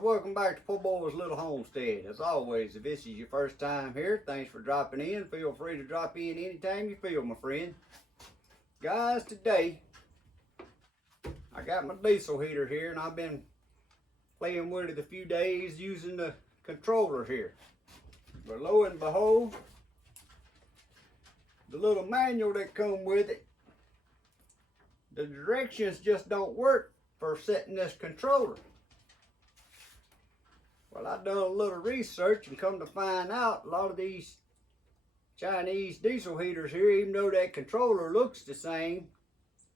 guys, welcome back to Poor Boy's Little Homestead. As always, if this is your first time here, thanks for dropping in. Feel free to drop in anytime you feel, my friend. Guys, today I got my diesel heater here and I've been playing with it a few days using the controller here. But lo and behold, the little manual that come with it, the directions just don't work for setting this controller. Well, I've done a little research and come to find out a lot of these Chinese diesel heaters here, even though that controller looks the same,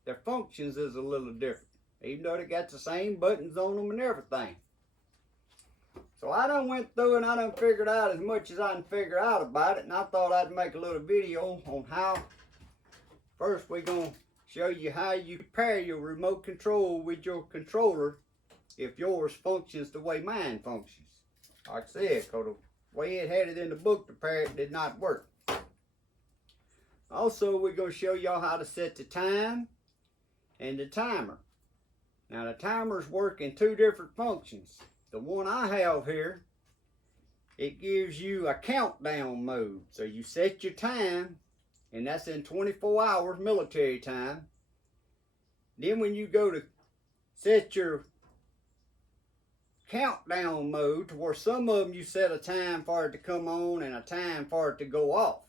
their functions is a little different. Even though they got the same buttons on them and everything. So I done went through and I done figured out as much as I can figure out about it, and I thought I'd make a little video on how. First we're going to show you how you pair your remote control with your controller if yours functions the way mine functions. Like I said, because the way it had it in the book to pair it did not work. Also, we're going to show y'all how to set the time and the timer. Now the timers work in two different functions. The one I have here, it gives you a countdown mode. So you set your time, and that's in 24 hours military time. Then when you go to set your countdown mode, to where some of them you set a time for it to come on and a time for it to go off.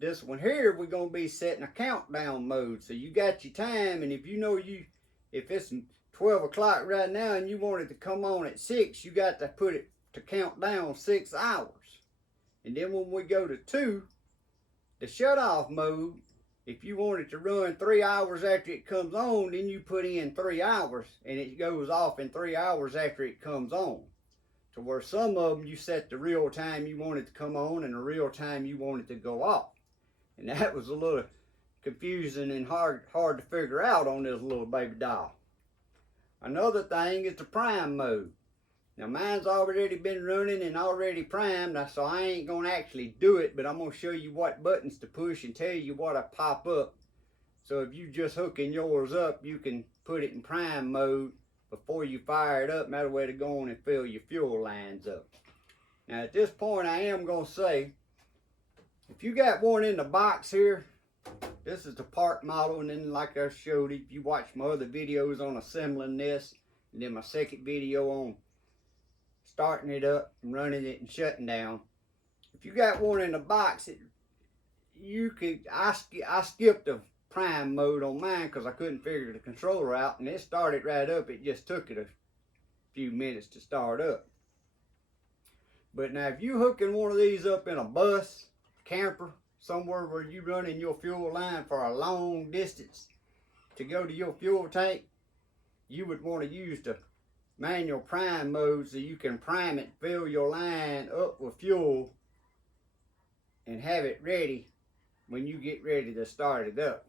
This one here, we're going to be setting a countdown mode. So you got your time, and if you know if it's 12 o'clock right now and you want it to come on at 6, you got to put it to count down 6 hours. And then when we go to 2, the shut off mode, if you want it to run 3 hours after it comes on, then you put in 3 hours and it goes off in 3 hours after it comes on. To where some of them you set the real time you want it to come on and the real time you want it to go off. And that was a little confusing and hard to figure out on this little baby doll. Another thing is the prime mode. Now mine's already been running and already primed, so I ain't gonna actually do it, but I'm gonna show you what buttons to push and tell you what I pop up. So if you just hooking yours up, you can put it in prime mode before you fire it up, and that way to go on and fill your fuel lines up. Now at this point I am gonna say, if you got one in the box here, this is the part model, and then like I showed, if you watch my other videos on assembling this, and then my second video on starting it up and running it and shutting down. If you got one in the box, I skipped the prime mode on mine because I couldn't figure the controller out, and it started right up. It just took it a few minutes to start up. But now if you hooking one of these up in a bus, camper, somewhere where you running your fuel line for a long distance to go to your fuel tank, you would want to use the manual prime mode so you can prime it, fill your line up with fuel, and have it ready when you get ready to start it up.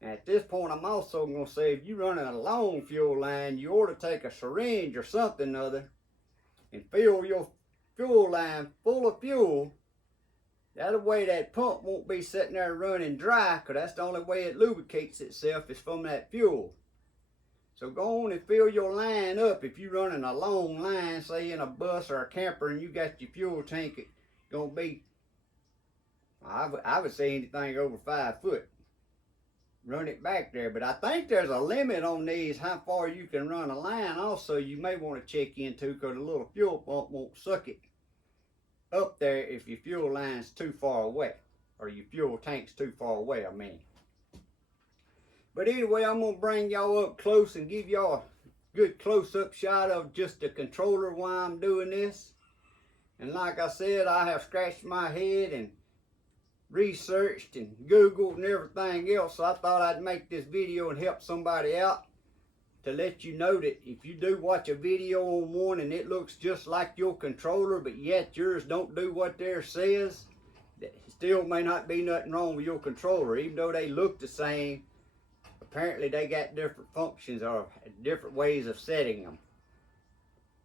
And at this point, I'm also going to say, if you're running a long fuel line, you ought to take a syringe or something other and fill your fuel line full of fuel. That way that pump won't be sitting there running dry, because that's the only way it lubricates itself is from that fuel. So go on and fill your line up. If you're running a long line, say in a bus or a camper, and you got your fuel tank going to be, I would say anything over 5 foot. Run it back there. But I think there's a limit on these, how far you can run a line. Also, you may want to check into, because the little fuel pump won't suck it up there if your fuel line's too far away, or your fuel tank's too far away, I mean. But anyway, I'm going to bring y'all up close and give y'all a good close-up shot of just the controller while I'm doing this. And like I said, I have scratched my head and researched and Googled and everything else. So I thought I'd make this video and help somebody out to let you know that if you do watch a video on one and it looks just like your controller, but yet yours don't do what theirs says, that still may not be nothing wrong with your controller. Even though they look the same, apparently they got different functions or different ways of setting them.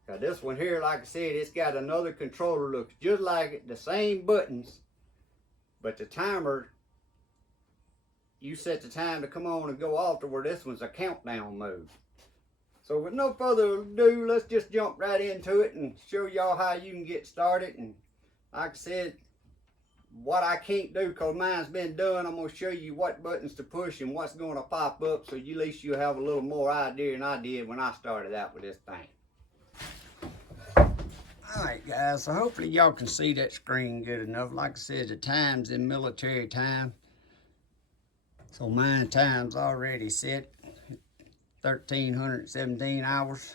Now this one here, like I said, it's got another controller, looks just like it, the same buttons, but the timer, you set the time to come on and go off, to where this one's a countdown mode. So with no further ado, let's just jump right into it and show y'all how you can get started. And like I said, what I can't do because mine's been done, I'm going to show you what buttons to push and what's going to pop up, so at least you'll have a little more idea than I did when I started out with this thing. Alright guys, so hopefully y'all can see that screen good enough. Like I said, the time's in military time. So my time's already set, 1,317 hours.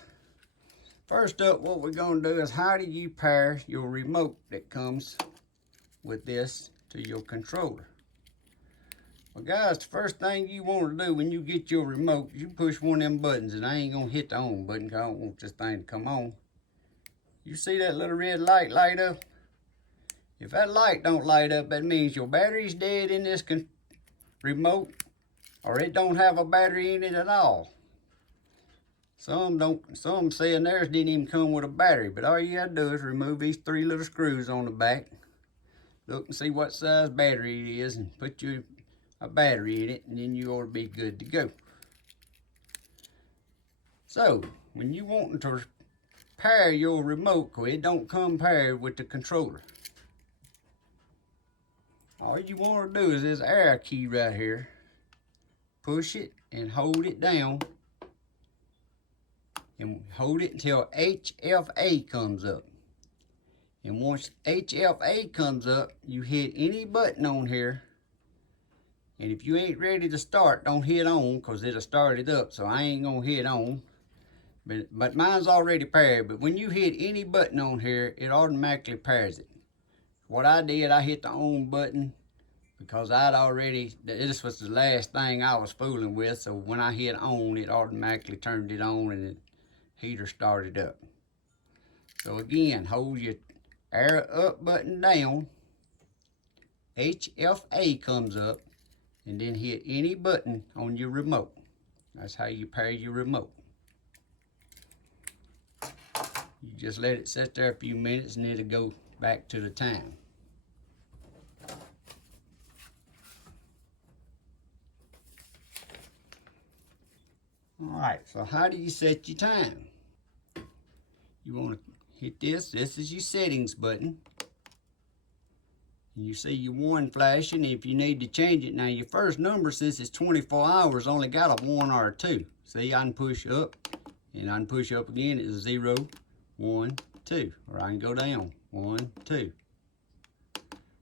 First up, what we're going to do is, how do you pair your remote that comes with this to your controller? Well guys, the first thing you want to do when you get your remote, you push one of them buttons, and I ain't going to hit the on button because I don't want this thing to come on. You see that little red light light up? If that light don't light up, that means your battery's dead in this remote, or it don't have a battery in it at all. Some saying theirs didn't even come with a battery, but all you gotta do is remove these 3 little screws on the back. Look and see what size battery it is and put you a battery in it, and then you ought to be good to go. So, when you want to pair your remote, because it don't come paired with the controller, all you want to do is this arrow key right here. Push it and hold it down, and hold it until HFA comes up. And once HFA comes up, you hit any button on here. And if you ain't ready to start, don't hit on, because it'll start it up. So I ain't gonna hit on. But mine's already paired. But when you hit any button on here, it automatically pairs it. What I did, I hit the on button because this was the last thing I was fooling with. So when I hit on, it automatically turned it on and the heater started up. So again, hold your arrow up button down, HFA comes up, and then hit any button on your remote. That's how you pair your remote. You just let it sit there a few minutes and it'll go back to the time. Alright, so how do you set your time? You want to hit this. This is your settings button. And you see your 1 flashing. If you need to change it, now your first number, since it's 24 hours, only got a 1 or a 2. See, I can push up and I can push up again. It's 0, 1, 2. Or I can go down, 1, 2.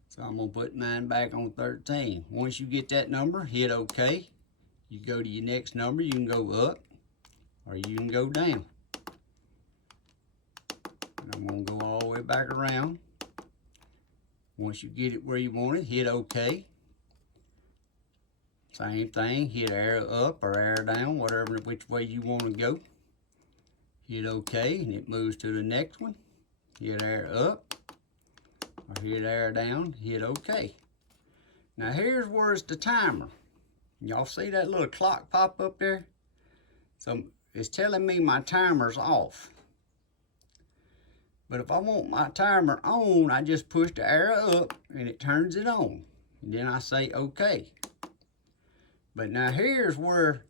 So I'm going to put mine back on 13. Once you get that number, hit OK. You go to your next number. You can go up or you can go down. And I'm going to go all the way back around. Once you get it where you want it, hit OK. Same thing, hit arrow up or arrow down, whatever, which way you want to go. Hit OK, and it moves to the next one. Hit arrow up or hit arrow down, hit OK. Now here's where it's the timer. Y'all see that little clock pop up there? So it's telling me my timer's off. But if I want my timer on, I just push the arrow up and it turns it on. And then I say OK. But now here's where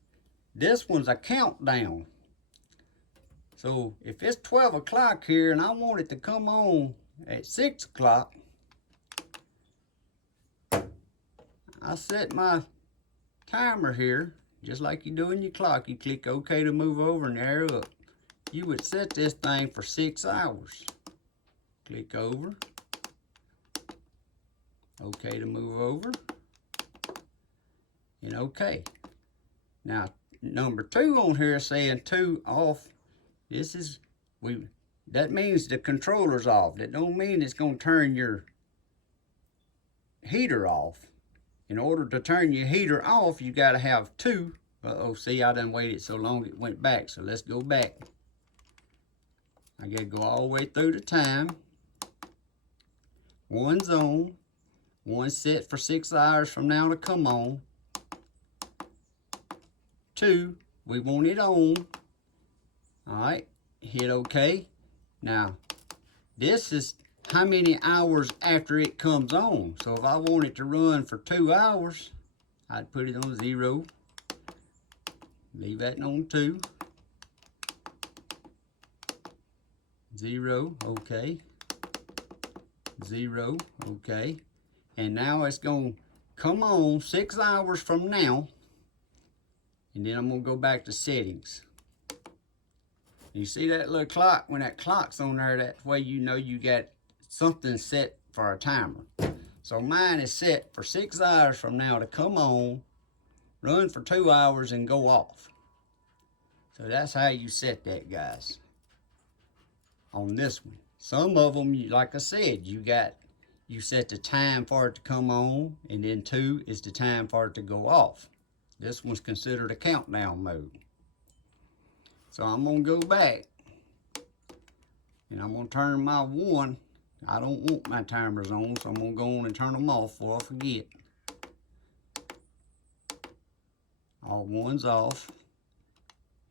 this one's a countdown. So if it's 12 o'clock here and I want it to come on at 6 o'clock, I set my timer here, just like you do in your clock. You click OK to move over and arrow up. You would set this thing for 6 hours. Click over. OK to move over. And OK. Now, number 2 on here is saying 2 off. That means the controller's off. That don't mean it's going to turn your heater off. In order to turn your heater off, you got to have 2. Uh-oh, see, I done waited so long it went back. So let's go back. I got to go all the way through the time. 1's on. 1's set for 6 hours from now to come on. 2, we want it on. Alright, hit OK. Now, this is how many hours after it comes on. So if I want it to run for 2 hours, I'd put it on 0. Leave that on 2. 0, okay. 0, okay. And now it's going to come on 6 hours from now. And then I'm going to go back to settings. You see that little clock? When that clock's on there, that way you know you got something set for a timer. So mine is set for 6 hours from now to come on, run for 2 hours, and go off. So that's how you set that, guys, on this one. Some of them, like I said, you set the time for it to come on, and then 2 is the time for it to go off. This one's considered a countdown mode. So I'm going to go back, and I'm going to turn my 1. I don't want my timers on, so I'm going to go on and turn them off before I forget. All 1's off.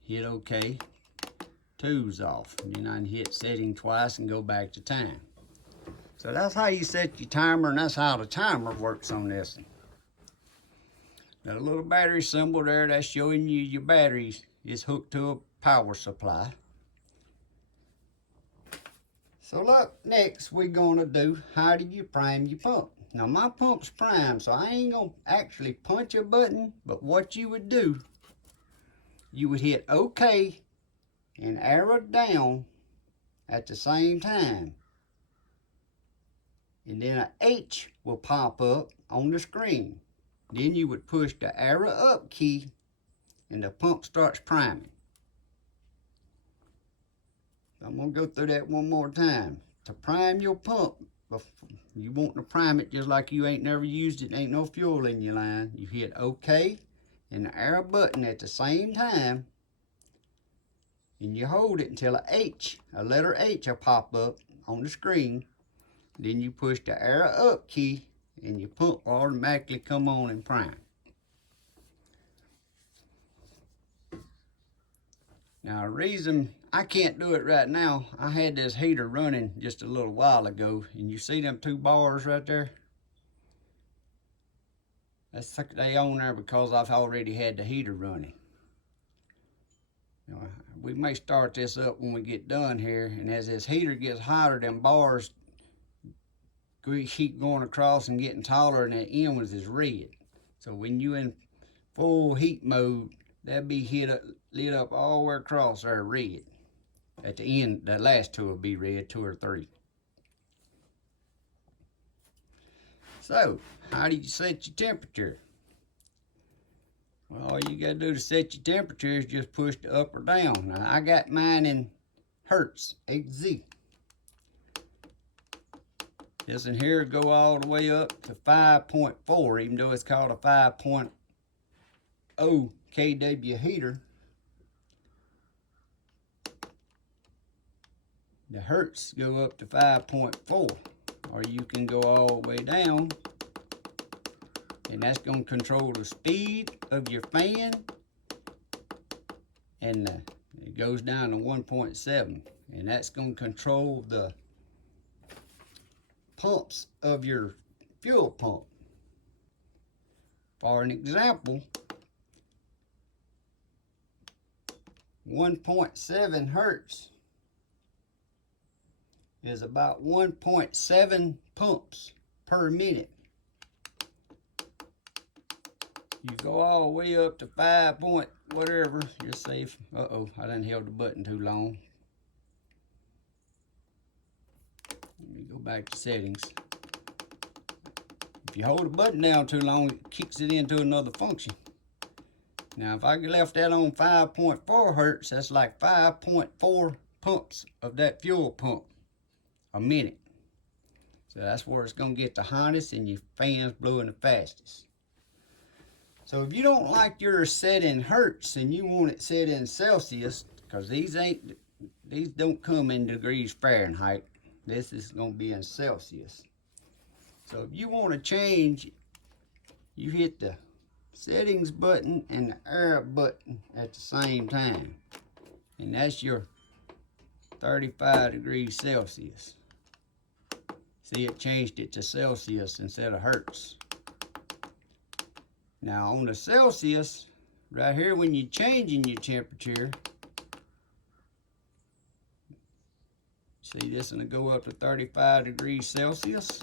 Hit OK. 2's off. And then I can hit setting twice and go back to time. So that's how you set your timer, and that's how the timer works on this one. Got a little battery symbol there that's showing you your battery is hooked to a power supply. So look, next we're gonna do how do you prime your pump. Now my pump's primed, so I ain't gonna actually punch a button, but what you would do, you would hit OK and arrow down at the same time. And then an H will pop up on the screen. Then you would push the arrow up key and the pump starts priming. I'm going to go through that one more time. To prime your pump, you want to prime it just like you ain't never used it, ain't no fuel in your line. You hit OK and the arrow button at the same time, and you hold it until a letter H will pop up on the screen. Then you push the arrow up key and your pump will automatically come on and prime. Now the reason I can't do it right now, I had this heater running just a little while ago, and you see them 2 bars right there? They on there because I've already had the heater running. Now, we may start this up when we get done here, and as this heater gets hotter, them bars keep going across and getting taller, and the end ones is red. So when you in full heat mode, that'll be lit up all the way across there red. At the end, the last 2 will be red, 2 or 3. So, how do you set your temperature? Well, all you gotta do to set your temperature is just push the up or down. Now, I got mine in Hertz, HZ. This in here go all the way up to 5.4, even though it's called a 5.0 kW heater. The Hertz go up to 5.4, or you can go all the way down, and that's going to control the speed of your fan, and it goes down to 1.7, and that's going to control the pumps of your fuel pump. For an example, 1.7 Hertz is about 1.7 pumps per minute. You go all the way up to 5 point whatever, you're safe. Uh-oh, I done held the button too long. Let me go back to settings. If you hold the button down too long, it kicks it into another function. Now, if I left that on 5.4 Hertz, that's like 5.4 pumps of that fuel pump a minute. So that's where it's going to get the hottest and your fan's blowing the fastest. So if you don't like yours set in Hertz and you want it set in Celsius, because these don't come in degrees Fahrenheit. This is going to be in Celsius. So if you want to change, you hit the settings button and the arrow button at the same time. And that's your 35 degrees Celsius. See, it changed it to Celsius instead of Hertz. Now on the Celsius, right here when you're changing your temperature, See, this one will go up to 35 degrees Celsius.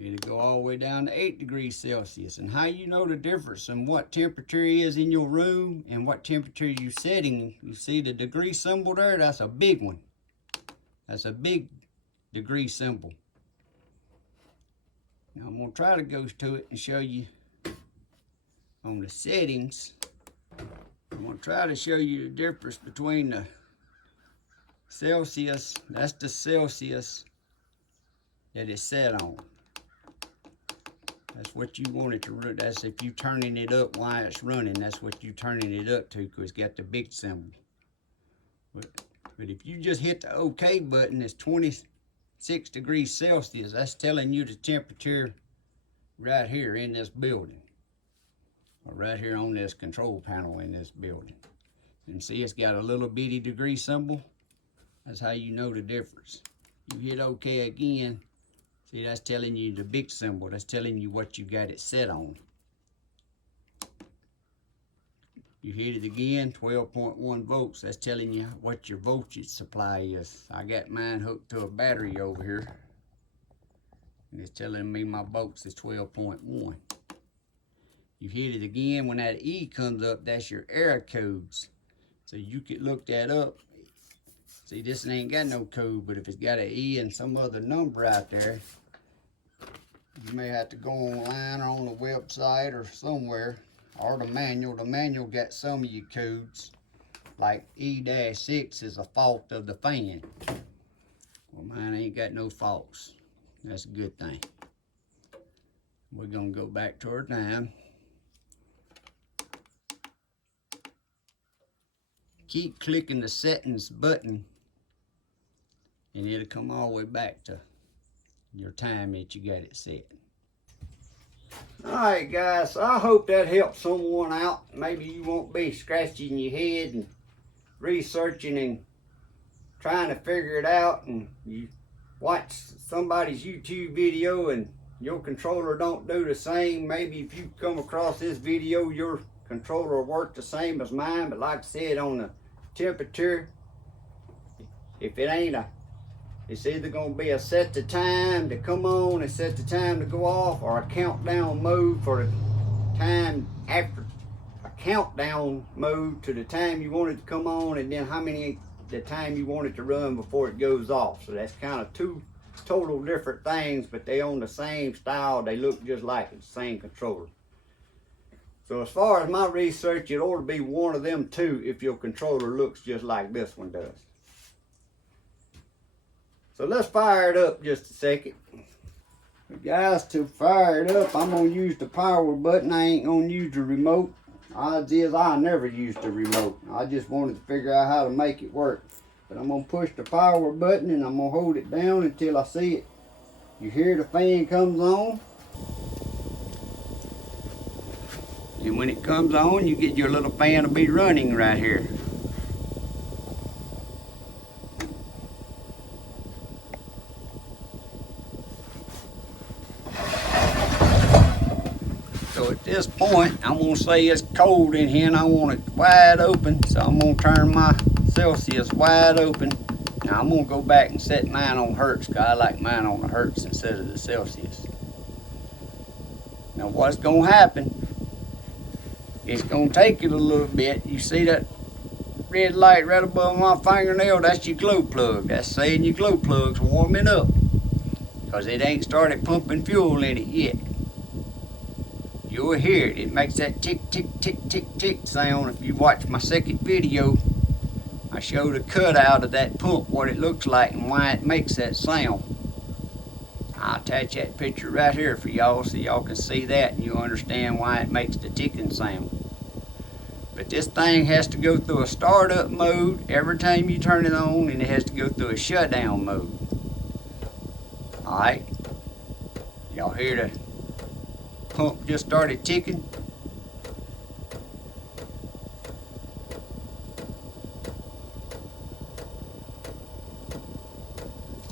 It'll go all the way down to 8 degrees Celsius. And how you know the difference in what temperature is in your room and what temperature you're setting, you see the degree symbol there? That's a big one. That's a big degree symbol. Now I'm going to try to go to it and show you on the settings. I'm going to try to show you the difference between the Celsius, that's the Celsius that it's set on. That's what you want it to run. That's if you're turning it up while it's running, that's what you're turning it up to, because it's got the big symbol. But if you just hit the OK button, it's 26 degrees Celsius. That's telling you the temperature right here in this building. Or right here on this control panel in this building. And see, it's got a little bitty degree symbol. That's how you know the difference. You hit OK again. See, that's telling you the big symbol. That's telling you what you got it set on. You hit it again, 12.1 volts. That's telling you what your voltage supply is. I got mine hooked to a battery over here. And it's telling me my volts is 12.1. You hit it again, when that E comes up, that's your error codes. So you could look that up. See, this ain't got no code, but if it's got an E and some other number out there, you may have to go online or on the website or somewhere, or the manual. The manual got some of your codes, like E-6 is a fault of the fan. Well, mine ain't got no faults. That's a good thing. We're gonna go back to our time. Keep clicking the settings button and it'll come all the way back to your time that you got it set. Alright guys, so I hope that helped someone out. Maybe you won't be scratching your head and researching and trying to figure it out, and you watch somebody's YouTube video and your controller don't do the same. Maybe if you come across this video, your controller will work the same as mine, but like I said, on the temperature, if it ain't it's either going to be a set the time to come on and set the time to go off, or a countdown mode for the time after, a countdown mode to the time you want it to come on, and then the time you want it to run before it goes off. So that's kind of two total different things, but they on the same style. They look just like it's the same controller. So as far as my research, it ought to be one of them two if your controller looks just like this one does. So let's fire it up just a second. Guys, to fire it up, I'm going to use the power button. I ain't going to use the remote. Odds is I never used the remote. I just wanted to figure out how to make it work. But I'm going to push the power button and I'm going to hold it down until I see it. You hear the fan comes on. And when it comes on, you get your little fan to be running right here. So at this point, I'm going to say it's cold in here and I want it wide open. So I'm going to turn my Celsius wide open. Now I'm going to go back and set mine on Hertz, because I like mine on the Hertz instead of the Celsius. Now what's going to happen, it's going to take it a little bit. You see that red light right above my fingernail? That's your glow plug. That's saying your glow plug's warming up, because it ain't started pumping fuel in it yet. You'll hear it. It makes that tick, tick, tick, tick, tick sound. If you watch my second video, I showed a cutout of that pump, what it looks like and why it makes that sound. I'll attach that picture right here for y'all so y'all can see that and you'll understand why it makes the ticking sound. But this thing has to go through a startup mode every time you turn it on, and it has to go through a shutdown mode. Alright, y'all hear the pump just started ticking?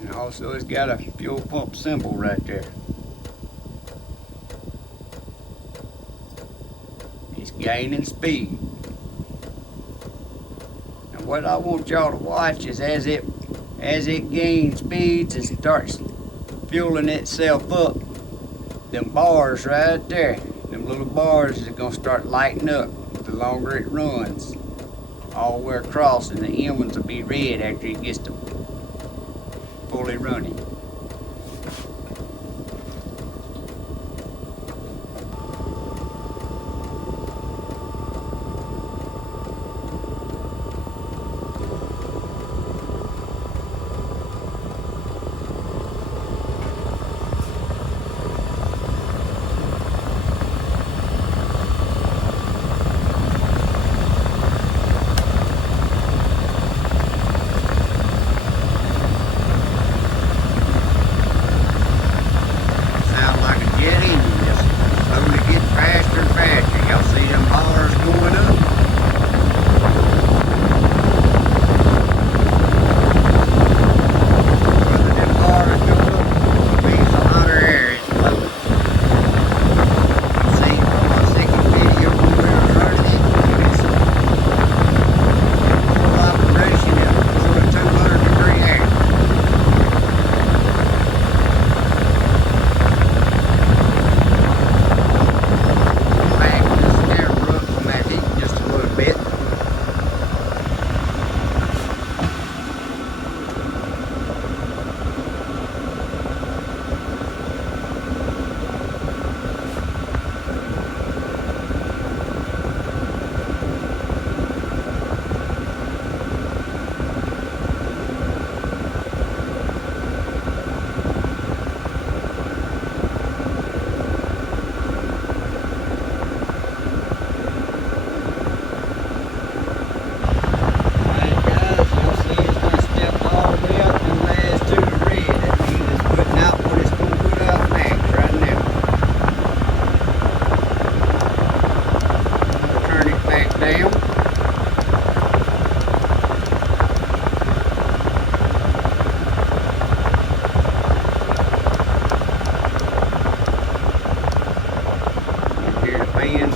And also it's got a fuel pump symbol right there. It's gaining speed. what I want y'all to watch is as it gains speeds and starts fueling itself up, them bars right there, them little bars is gonna start lighting up the longer it runs all the way across, and the end ones will be red after it gets to fully running.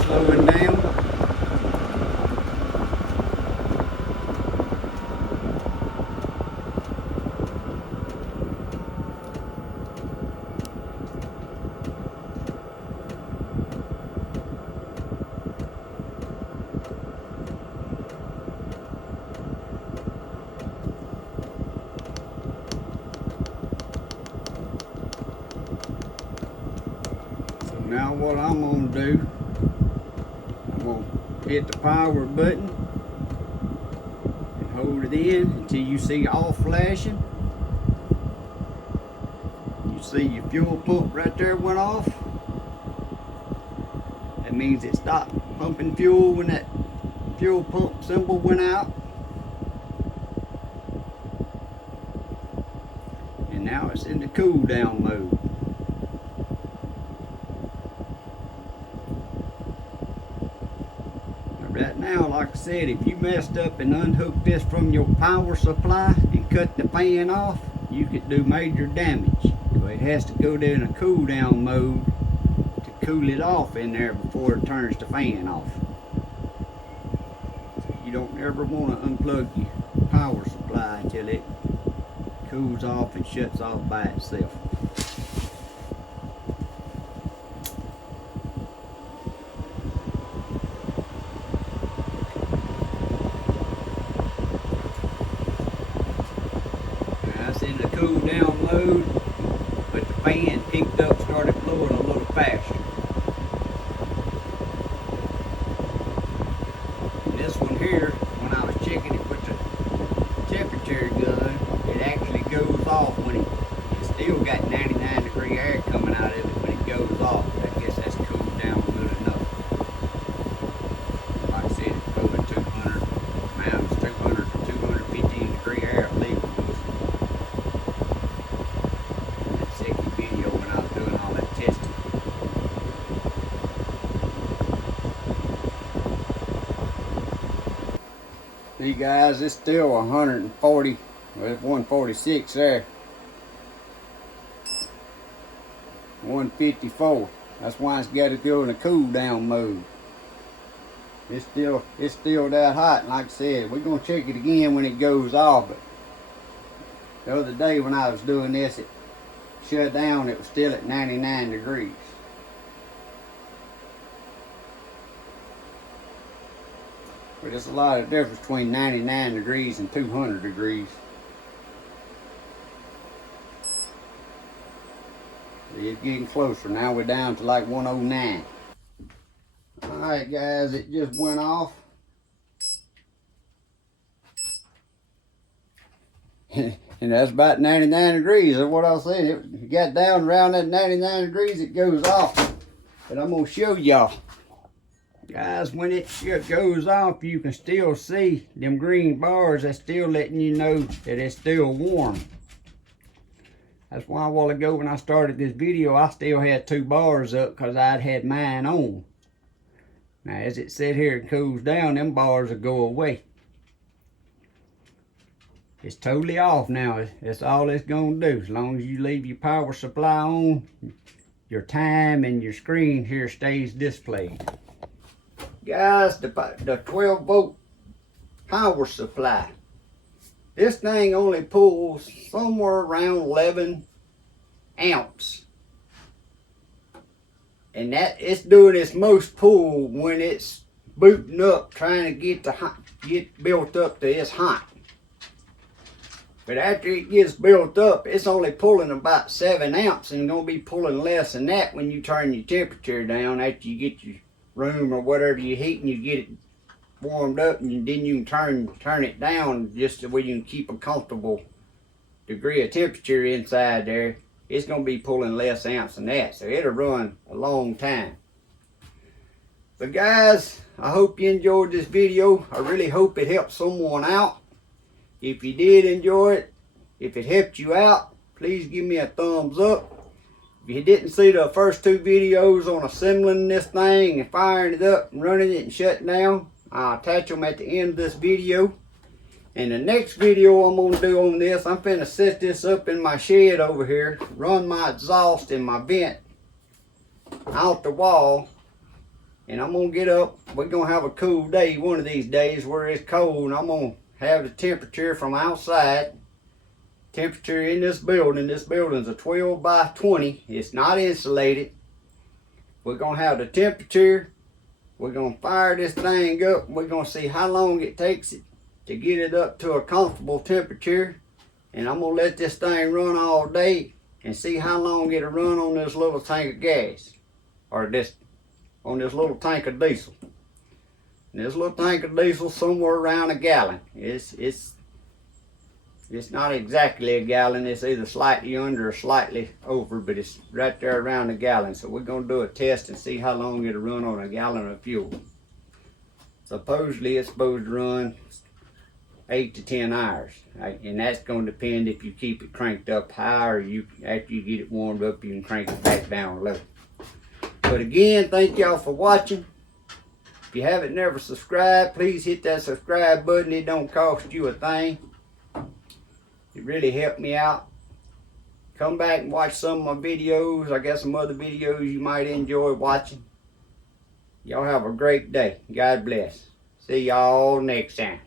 Slowing down. So now what I'm going to do, hit the power button and hold it in until you see off flashing. You see your fuel pump right there went off. That means it stopped pumping fuel when that fuel pump symbol went out. And now it's in the cool down mode. Right now, like I said, if you messed up and unhooked this from your power supply and cut the fan off, you could do major damage. So it has to go down in a cool down mode to cool it off in there before it turns the fan off. So you don't ever want to unplug your power supply until it cools off and shuts off by itself. In the cool down mode, but the fan picked up, started blowing a little faster. And this one here, when I was checking it with the temperature gun, it actually goes off when it's still got 99-degree air coming out of it when it goes off. I guess that's cooled down good enough. Like I said, it's going 200 miles, 200 to 215-degree air, I believe. See guys, it's still 140, well, it's 146 there. 154. That's why it's got to go in a cool down mode. It's still that hot. And like I said, we're gonna check it again when it goes off. But the other day when I was doing this, it shut down. It was still at 99 degrees. But there's a lot of difference between 99 degrees and 200 degrees. It's getting closer. Now we're down to like 109. Alright guys, it just went off. And that's about 99 degrees. That's what I was saying. It got down around that 99 degrees, it goes off. But I'm going to show y'all. Guys, when it goes off, you can still see them green bars. That's still letting you know that it's still warm. That's why a while ago when I started this video, I still had 2 bars up because I'd had mine on. Now as it sits here and cools down, them bars will go away. It's totally off now. That's all it's going to do. As long as you leave your power supply on, your time and your screen here stays displayed. Guys, the 12 volt power supply. This thing only pulls somewhere around 11 amps. And that it's doing its most pull when it's booting up, trying to get built up to its height. But after it gets built up, it's only pulling about 7 amps and gonna be pulling less than that when you turn your temperature down after you get your room or whatever you heat and you get it warmed up, and then you can turn it down just so you can keep a comfortable degree of temperature inside there. It's gonna be pulling less amps than that, so it'll run a long time. But guys, I hope you enjoyed this video. I really hope it helped someone out. If you did enjoy it, if it helped you out, please give me a thumbs up. If you didn't see the first 2 videos on assembling this thing and firing it up and running it and shutting down, I'll attach them at the end of this video. And the next video I'm going to do on this, I'm finna set this up in my shed over here, run my exhaust and my vent out the wall, and I'm going to get up. We're going to have a cool day one of these days where it's cold, and I'm going to have the temperature from outside. Temperature in this building. This building's a 12 by 20. It's not insulated. We're going to have the temperature. We're going to fire this thing up. We're going to see how long it takes it to get it up to a comfortable temperature. And I'm going to let this thing run all day and see how long it'll run on this little tank of gas. Or on this little tank of diesel. And this little tank of diesel somewhere around a gallon. It's not exactly a gallon. It's either slightly under or slightly over, but it's right there around a gallon. So we're going to do a test and see how long it'll run on a gallon of fuel. Supposedly it's supposed to run 8 to 10 hours. And that's going to depend if you keep it cranked up high, or after you get it warmed up, you can crank it back down low. But again, thank y'all for watching. If you haven't never subscribed, please hit that subscribe button. It don't cost you a thing. It really helped me out. Come back and watch some of my videos. I got some other videos you might enjoy watching. Y'all have a great day. God bless. See y'all next time.